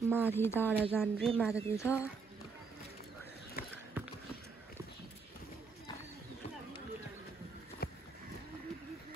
माथि डाँडा जानु रे माथितिर छ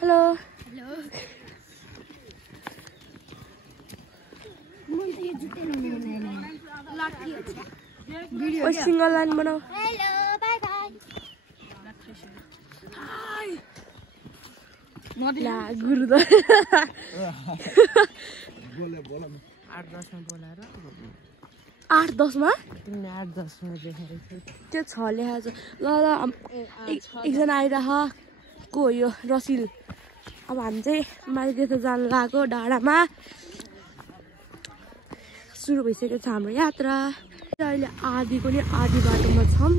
हेलो हेलो सिंगल लाइन बनाऊ हेलो बाय बाय ला गुरु त बोले 8-10 मा बोलाएर 8-10 मा तिमीले 8-10 मा देखाएको त्यो 6 लेखा छ ल ल एकजना आइरह को यो रसिल अब हामी चाहिँ माथितिर जान लागेको डाँडामा सुरु भइसकेको छ हाम्रो यात्रा अहिले आधीको नि आधी बाटोमा छौँ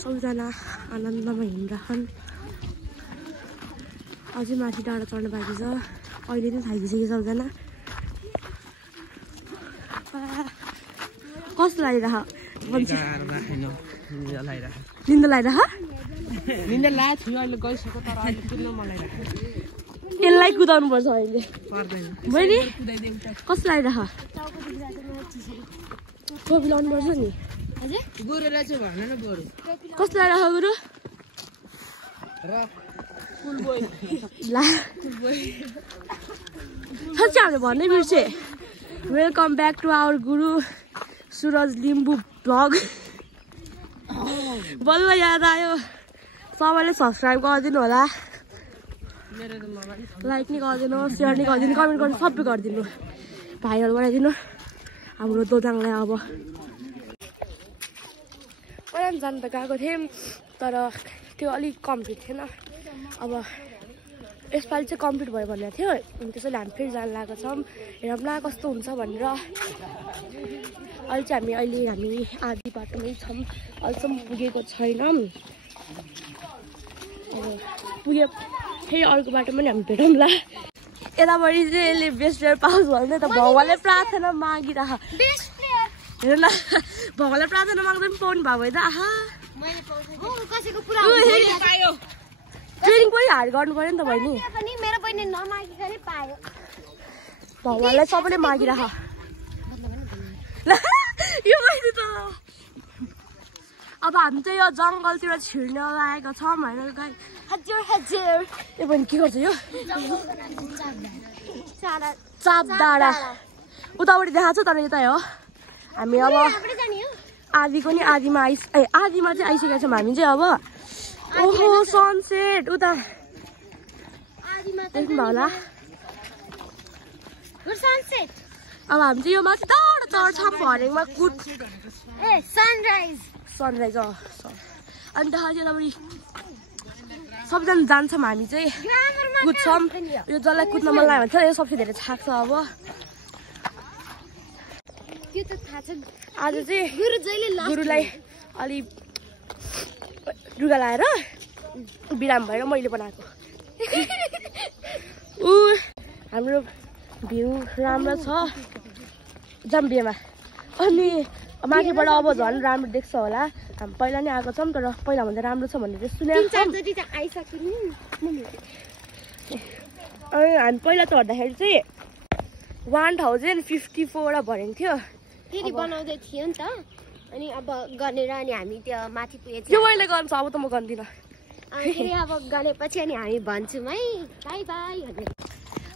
सबैजना आनन्दमा हिँडिरहन् अझै माथि डाँडा चढ्नु बाँकी छ अहिले नै थाकिसक्यो सबैजना कस्तो लागिरह निन्दा लागिरह निन्दा लागेको थियो अहिले गइसक्यो तर अहिले कुद्न मन लागिरहेको यसलाई कुदाउनु पर्छ अहिले मैले कस्तो लागिरह टोपी लाउनु पर्छ नि गुरुलाई चाहिँ भन न बरु कस्तो लागिरह गुरु ला साँच्चै हामीले भन्नै बिर्से welcome back to our Guru Suraj Limbu vlog बल्ल याद आयो सबैले सब्सक्राइब गरिदिनु होला लाइक नि गरिदिनु सेयर नि गरिदिनु कमेन्ट गर्नु सबै गरिदिनु भाइरल बनाइदिनु हाम्रो दोदाङलाई अब पहिला जानु त गएको थियौँ तर त्यो अलिक कम्प्लिट थिएन अब यसपालि चाहिँ कम्प्लिट भयो भनेको थियो अनि त्यसैले हामी फेरि जानु लागेको छौँ हेरौँ न कस्तो हुन्छ भनेर अहिले हामी आधी बाटोमै छौँ अहिलेसम्म पुगेको छैनौँ अब पुग्यो फेरि अर्को बाटोमा नि हामी भेटौँला यतापट्टि चाहिँ यसले बेस्ट प्लेयर पाओस् भन्दै त भगवानले प्रार्थना मागिरह हेर न भगवानले प्रार्थना माग्दा पनि पाउनु भएको भए त आहा ट्रेनिङ पनि हार गर्नु पर्यो नि त बहिनी भगवानलाई सबैले मागिरह यो बहिनी त अब हामी चाहिँ यो जङ्गलतिर छिर्न लागेको छौँ होइन गाई हजुर हजुर यो बहिनी के गर्छ यो चाप डाँडा उतापट्टि देखाएको छ तर यतै हो हामी अब आधीको नि आधीमा आधीमा चाहिँ आइसकेका छौँ हामी चाहिँ अब ओहो सनसेट उता देख्नु होला अब हामी चाहिँ यो माथि टाढो चढ्छौँ भरेङमा सनराइज अनि त यतापट्टि सबैजना जान्छौँ हामी चाहिँ कुद्छौँ यो जसलाई कुद्न मन लाग्यो भने चाहिँ यो सबसे धेरै छाक्छ अब आज चाहिँ गुरुलाई अलि लुगा लाएर बिराम भएर मैले बनाएको हाम्रो भ्यू राम्रो छ जम्बियामा अनि माथिबाट अब झन् राम्रो देख्छ होला हामी पहिला नै आएको छौँ तर पहिला भन्दा राम्रो छ भनेर सुनेको छौँ अनि हामी पहिला चढ्दाखेरि चाहिँ 1054 भरेको थियो फेरि बनाउँदै थियो नि त अनि अब गनेर अनि हामी त्यो माथि पुगेछ त्यो मैले गर्छ अब त म गर्दिनँ फेरि अब गनेपछि अनि हामी भन्छौँ है बाई बाई भनेर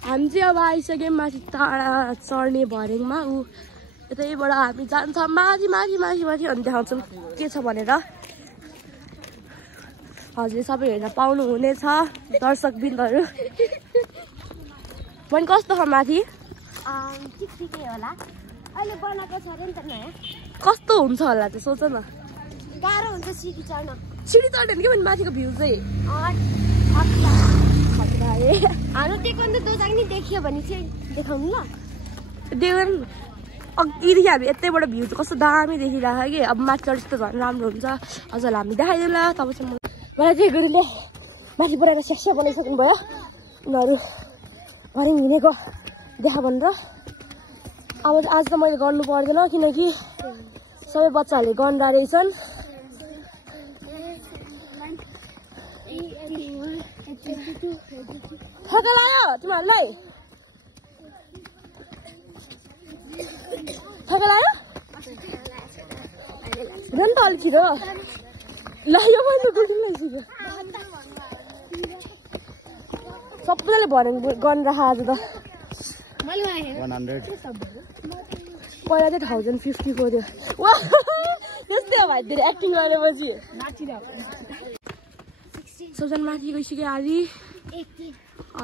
हामी चाहिँ अब आइसक्यौँ माथि टाढा चढ्ने भरेङमा यतैबाट हामी जान्छौँ माथि माथि माथि माथि अनि देखाउँछौँ के छ भनेर हजुरले सबै हेर्न पाउनुहुनेछ दर्शकबिन्दहरू पनि कस्तो छ माथि ठिकै होला अहिले बनाएको छ अरे नि त नयाँ कस्तो हुन्छ होला त्यो सोच न गाह्रो हुन्छ सिडी चढ्न के भने माथिको भ्यू चाहिँ हाम्रो टेकन्डो दोजाङ नि देखियो भने चाहिँ देखाउनु ल देखाउनु अघिदेखि हामी यतैबाट भ्यू चाहिँ कस्तो दामी देखिरहेको कि अब माथि चढेपछि त झन् राम्रो हुन्छ हजुरलाई हामी देखाइदिउँ ल तब चाहिँ मलाई चाहिँ गुरुले माथि पुऱ्याएर स्याक्स्या बनाइसक्नु भयो उनीहरू भरे हिँडेको देखा भनेर अब आज त मैले गर्नु पर्दैन किनकि सबै बच्चाहरूले गन्दा रहेछन् थका लाग्यो तिमीहरूलाई सबै लाग्यो झन् त अलिक छिटो लाग्यो मैले गुडुलाई छिटो सबैले भनेको गर्न राख आज त 100 पहिला चाहिँ 1050 को थियो वा यस्तै हो भाइ धेरै एक्टिङ गरेपछि सबजना माथि गइसक्यो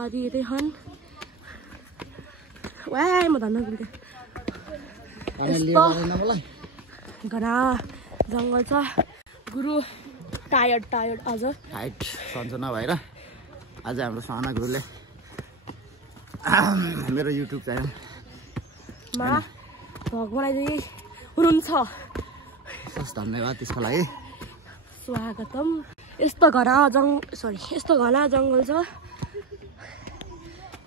आदि यतै छन् वा म धन्न गुल्थे घना जङ्गल छ गुरु टायर्ड आज टाइट सन्चो नभएर आज हाम्रो साना गुरुले मेरो युट्युब च्यानलमा भग बनाइदिए हुनुहुन्छ धन्यवाद त्यसको लागि स्वागतम यस्तो घना जङ्गल छ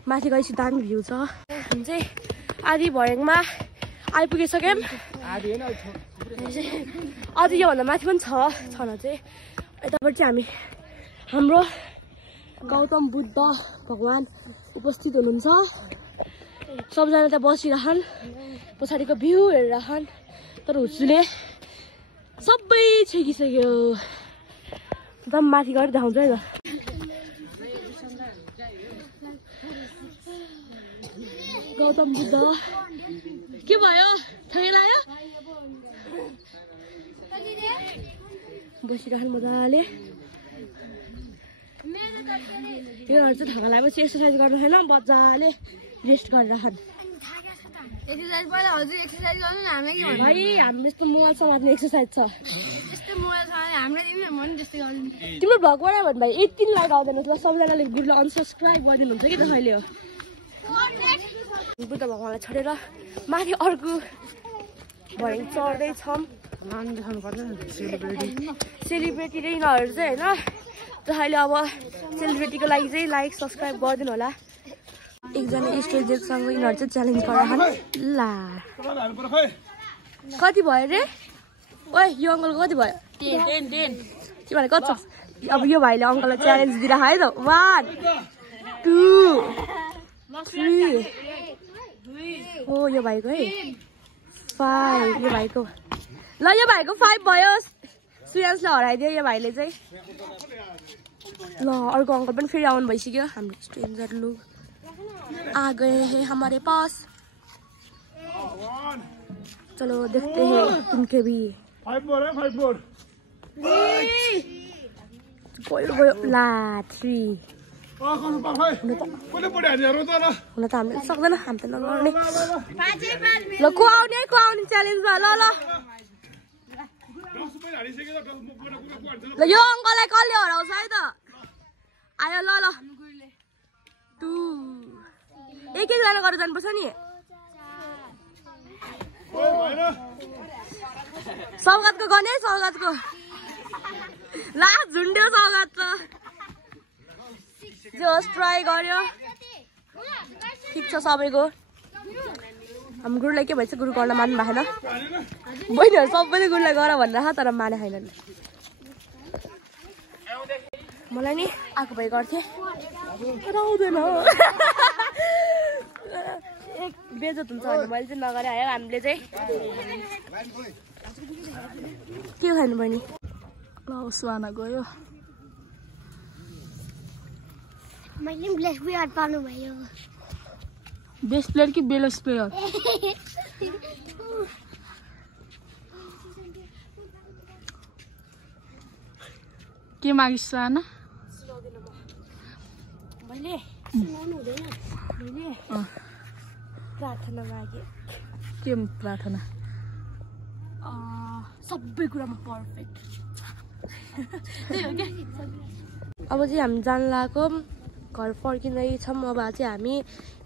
माथि गएपछि दामी भ्यू छ हामी चाहिँ आदि भयङमा आइपुगिसक्यौँ अझ योभन्दा माथि पनि छ छन चाहिँ यतापट्टि चाहिँ हाम्रो गौतम बुद्ध भगवान उपस्थित हुनुहुन्छ सबजना त्यहाँ बसिरहन् पछाडिको भ्यू हेरिरहन् तर हुस्सुले सबै छेकिसक्यो एकदम माथि गएर देखाउँछ है त गौतम बुद्ध के भयो ठै लाग्यो बसिरहन् मजाले योहरू चाहिँ थका लागेपछि एक्सर्साइज गर्नु छैन मजाले रेस्ट गरिरहन् एक्सर्साइज पहिला हजुर एक्सर्साइज गर्नु न हामी के भन्नु भाइ हाम्रो यस्तो मोबाइल समात्ने एक्सर्साइज छ यस्तो मोबाइल छ हाम्रो तिमीले मन जस्तै गर्नु तिम्रो भ्लग बनायो भने भाइ 18 लाइक आउँदैन ल सबैजनाले गुरुलाई अनसब्सक्राइब गरिदिनुहुन्छ कि त अहिले हो बुद्ध भगवानलाई छोडेर माथि अर्को भयङ चढ्दैछौँ सेलिब्रेटी नै यिनीहरू चाहिँ होइन त अहिले अब सेलिब्रेटीको लागि चाहिँ लाइक सब्सक्राइब गरिदिनु होला एकजना स्टेजसँग यिनीहरू चाहिँ च्यालेन्ज गराहन् ला कति भयो रे ओइ यो अङ्कलको कति भयो 10 तिमीहरूले कति छ अब यो भाइले अङ्कललाई च्यालेन्ज दिइराख है त 1 2 3 हो यो भाइको है 5 यो भाइको ल यो भाइको 5 भयो सुयान्सलाई हराइदियो यो भाइले चाहिँ ल अर्को अङ्कल पनि फेरि आउनु भइसक्यो हाम्रो स्ट्रेन्जर लोग आ गए हैं हमारे पास चलो देखते हैं इनके भी 5 more 5 more गयो ला 3 हुन त हामीले सक्दैन हामी त नगर्ने ल को आउने च्यालेन्जमा ल ल यो अङ्कललाई कसले हराउँछ है त आयो ल 2 एक-एकजना गरेर जानुपर्छ नि सौगातको गर्ने सौगातको ला झुन्ड्यो सौगात त जो ट्राई गर्यो ठिक छ सबैको हाम्रो गुरुलाई के भएछ गुरु गर्न मान्नु भएन बहिनीहरू सबैले गुरुलाई गर भनेर तर माने छैनन् मलाई नि आएको भए गर्थेँ आउँदैन एक बेजत हुन्छ भने मैले चाहिँ नगरे आयो हामीले चाहिँ के खानु बहिनी ल सुहाना गयो मैले ब्लेस प्लेयर पार्नु भयो बेस्ट प्लेयर कि बेलस प्लेयर के मागिस् सुहाना मैले प्रार्थना मागे के प्रार्थना सबै कुरामा पर्फेक्ट त्यही हो क्या अब चाहिँ हामी जान लागेको घर फर्किँदैछौँ अब चाहिँ हामी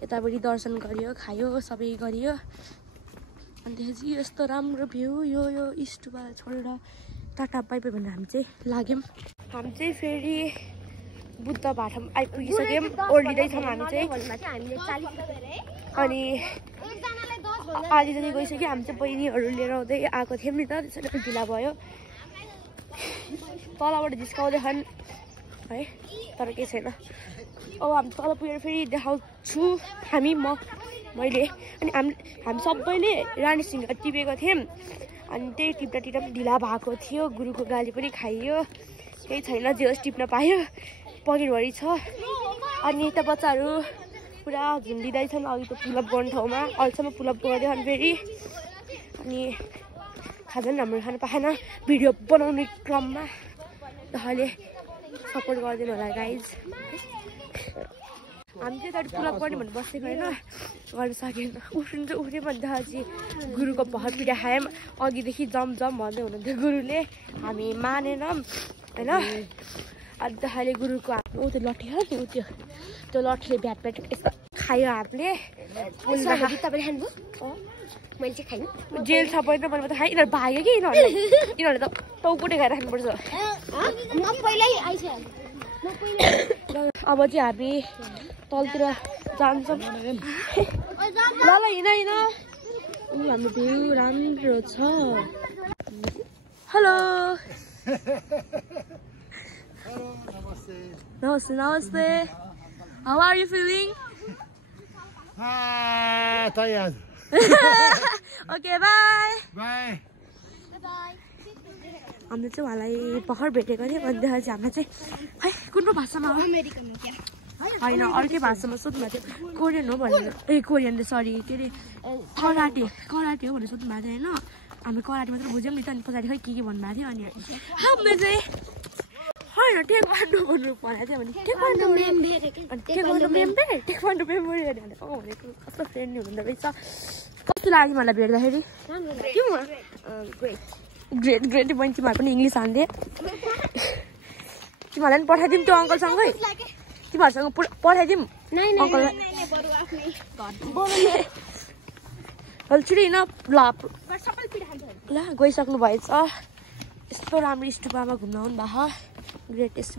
यतापट्टि दर्शन गरियो खायो सबै गरियो अनि त्यसपछि यस्तो राम्रो भ्यू यो इस्टुबा छोडेर टाटा बाइ बाइ भनेर हामी चाहिँ लाग्यौँ हामी चाहिँ फेरि बुद्ध भाटामा आइपुगिसक्यौँ ओर्लिँदैछौँ हामी चाहिँ अनि आधी जति गइसक्यो हामी चाहिँ बहिनीहरू लिएर आउँदै आएको थियौँ नि त त्यसरी ढिला भयो तलबाट जिस्काउँदैछन् है तर केही छैन अब हामी तल पुगेर फेरि देखाउँछु म मैले अनि हामी सबैले रानी सिंह टिपेको थियौँ अनि त्यही टिप्दा टिप्दा ढिला भएको थियो गुरुको गाली पनि खाइयो केही छैन जे होस् टिप्न पायो पकेटभरि छ अनि यता बच्चाहरू पुरा झुन्डिँदैछन् अघि त पुलअप गर्ने ठाउँमा अहिलेसम्म पुलअप गर्दै अनि फेरि अनि खाजा पनि राम्रो खानु पाएन भिडियो बनाउने क्रममा अहिले सपोर्ट गरिदिनु होला गाइज हामी चाहिँ त्यहाँबाट पुलअप गर्ने भनेर बसेको होइन गर्न सकेन उठ्नु चाहिँ उठ्यो भने त अझै गुरुको भर पिठा खायौँ अघिदेखि जम भन्दै हुनुहुन्थ्यो गुरुले हामी मानेनौँ होइन अन्त अहिले गुरुको ऊ त्यो लट्ठी हो नि ऊ त्यो लट्ठीले भ्याट यस्तो खायो हामीले तपाईँ खानुभयो मैले चाहिँ खाइनँ जेल छ पहिला मैले त खाएँ यिनीहरू भाग्यो कि यिनीहरूले त टाउकोटे खाएर खानुपर्छ अब चाहिँ हामी तलतिर जान्छौँ ल हिँड हाम्रो भ्यू राम्रो छ हेलो नमस्ते how are you feeling tired. Okay bye Bye. हामीले चाहिँ उहाँलाई भर्खर भेटेको थियौँ अनि चाहिँ हामीलाई चाहिँ खै कुन भाषामा हो होइन अर्कै भाषामा सोध्नु भएको थियो कोरियन हो भनेर कोरियन सरी के अरे कराटे हो भनेर सोध्नु भएको थियो होइन हामी कराटे मात्र बुझ्यौँ नि त अनि पछाडि खै के भन्नुभएको थियो अनि हामीले चाहिँ होइन टेक्वान्डो भन्नु भनेको थियो भने टेक्वान्डो मेमोरी भनेको भनेको कस्तो फ्रेन्डली हुनुहुँदो रहेछ कस्तो लाग्यो मलाई भेट्दाखेरि ग्रेट बहिनी तिमीहरू पनि इङ्ग्लिस हाल्थे तिमीहरूलाई पनि पठाइदिउँ त्यो अङ्कलसँगै तिमीहरूसँग पठाइदिउँ अङ्कललाई छिटो हिँड ल गइसक्नु भएछ यस्तो राम्रो स्टुपामा घुम्न आउनु भएको ग्रेटेस्ट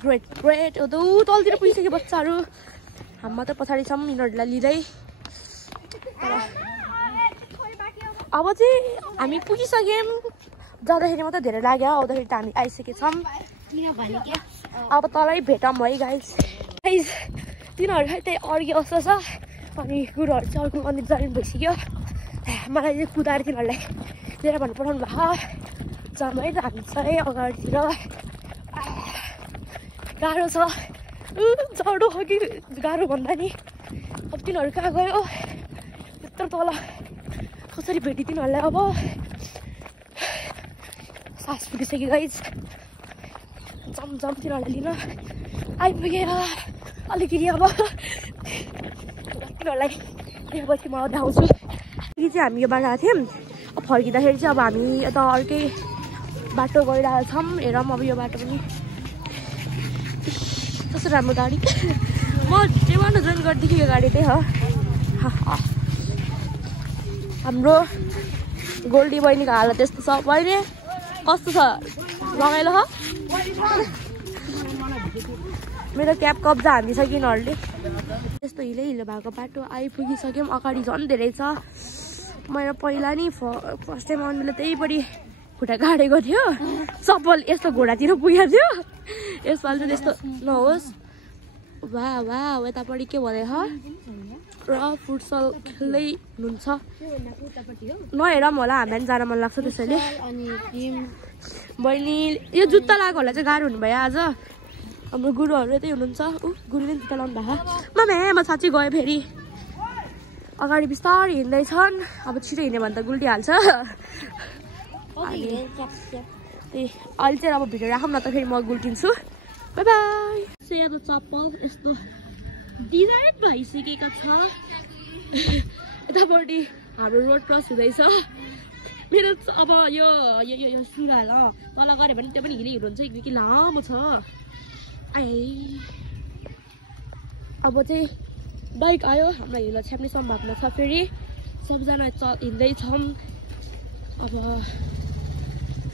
ग्रेट ऊ तलतिर पुगिसक्यो बच्चाहरू हामी मात्र पछाडि छौँ यिनीहरूलाई लिँदै अब चाहिँ हामी पुगिसक्यौँ जाँदाखेरि मात्रै धेरै लाग्यो आउँदाखेरि त हामी आइसकेछौँ अब तलै भेटौँ है गाइज तिनीहरू खै त्यही अर्कै अवस्था छ अनि गुरुहरू चाहिँ अर्को मन्दिर जाने भइसक्यो मलाई चाहिँ कुदाएर तिनीहरूलाई लिएर भन्नु पठाउनु भएको जाम है त हामी चाहिँ अगाडितिर गाह्रो छ जाडो हो कि गाह्रो भन्दा नि अब तिनीहरू कहाँ गयो त्यत्रो तल कसरी भेटेँ तिनीहरूलाई अब सास फुटिसक्यो गाइज जम तिनीहरूलाई लिन आइपुगेर अलिकति अब तिनीहरूलाई त्यसपछि म देखाउँछु कि चाहिँ हामी यो बाटो आएको थियौँ अब फर्किँदाखेरि चाहिँ अब हामी यता अर्कै बाटो गइरहेको छौँ हेरौँ अब यो बाटो पनि कस्तो राम्रो गाडी म जेवानो जोइन गरिदिएको यो गाडी त्यही हो हाम्रो गोल्डी बहिनीको हालत यस्तो छ बहिनी कस्तो छ रमाइलो छ मेरो क्याब कब्जा हानिसक्यो यिनीहरूले यस्तो हिलो भएको बाटो आइपुगिसक्यौँ अगाडि झन् धेरै छ मैले पहिला नि फर्स्ट टाइम आउनु बेला त्यहीपट्टि खुट्टा काटेको थियो चप्पल यस्तो घोडातिर पुगेको थियो यसपालि चाहिँ त्यस्तो नहोस् वाह यतापट्टि के भनेछ र फुटसल खेल्दै हुनुहुन्छ नहेरौँ होला हामीलाई पनि जान मन लाग्छ त्यसैले बहिनी यो जुत्ता लगाएको होला चाहिँ गाह्रो हुनुभयो आज हाम्रो गुरुहरू यतै हुनुहुन्छ गुरुले जुत्ता लाउनु भएको म साँच्चै गएँ फेरि अगाडि बिस्तारै हिँड्दैछन् अब छिटो हिँड्यो भने त गुल्टिहाल्छ त्यही अहिले चाहिँ अब भिडियो राखौँ न त फेरि म गुल्टिन्छु बाई बाई सेतो चप्पल यस्तो डिजाइन भइसकेको छ यतापट्टि हाम्रो रोड क्रस हुँदैछ मेरो अब यो सुगाल तल गऱ्यो भने त्यो पनि हिँड्दै हुनुहुन्छ कि लामो छ अब चाहिँ बाइक आयो हामीलाई हिलो छ्याप्ने सम्भावना छ फेरि सबजना हिँड्दैछौँ अब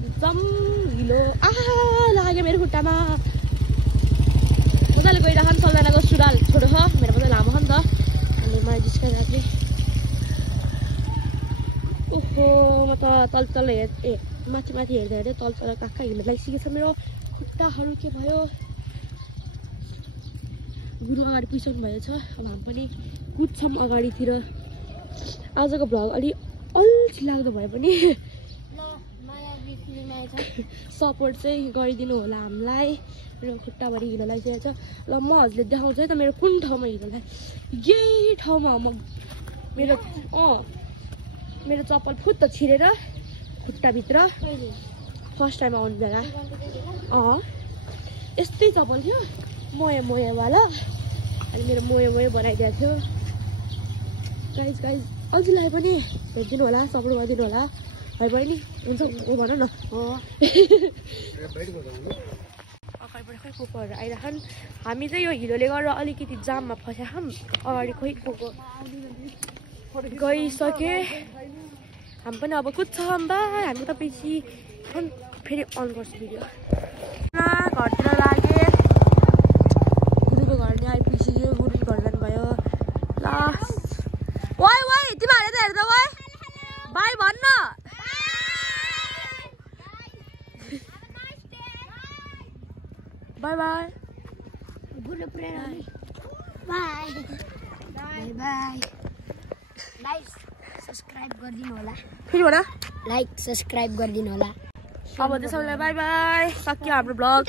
एकदम हिलो लाग्यो मेरो खुट्टामा मजाले गइरहेको नि सबजनाको सुडाल छोटो छ मेरो मजा लामो छ नि त अनि मलाई जिस्काइरहेको थिएँ ओहो म त तल माथि हेर्दै तल कहाँ हिँड्नु लागिसकेको छ मेरो खुट्टाहरू के भयो गुरु अगाडि पुगिसक्नु भएको छ अब हामी पनि कुद्छौँ अगाडितिर आजको भ्लग अलि अल्छी लाग्दो भए पनि सपोर्ट चाहिँ गरिदिनु होला हामीलाई मेरो खुट्टाभरि हिलो लागिसकेको छ ल म हजुरले देखाउँछु है त मेरो कुन ठाउँमा हिलो लाग्यो यही ठाउँमा म मेरो चप्पल फुत्त छिरेर खुट्टाभित्र फर्स्ट टाइम आउनु बेला यस्तै चप्पल थियो मोयावाला अनि मेरो मोयो बनाइदिएको थियो गाइज अझैलाई पनि हेरिदिनु होला सपोर्ट गरिदिनु होला है बहिनी हुन्छ भन न अगाडिबाट खोइ कोकोहरू आइरहन् हामी चाहिँ यो हिलोले गर्दा अलिकति जाममा फस्या छौँ अगाडि खोइ कोको गइसके हामी पनि अब कुद्छौँ बा हामी त पछि फेरि अन गर्छु भिडियो घरतिर लागे गुरुको घर नि आइपुगिसक्यो गुरुको घर जानुभयो लास्ट वाइ तिमीहरूले त हेर्दा वाइ बाई भन्न by by Guru Prerana by by like subscribe गरिदिनु होला फेरि भन लाइक सब्सक्राइब गरिदिनु होला अब चाहिँ सबैलाई बाई बाई सक्यो हाम्रो ब्लग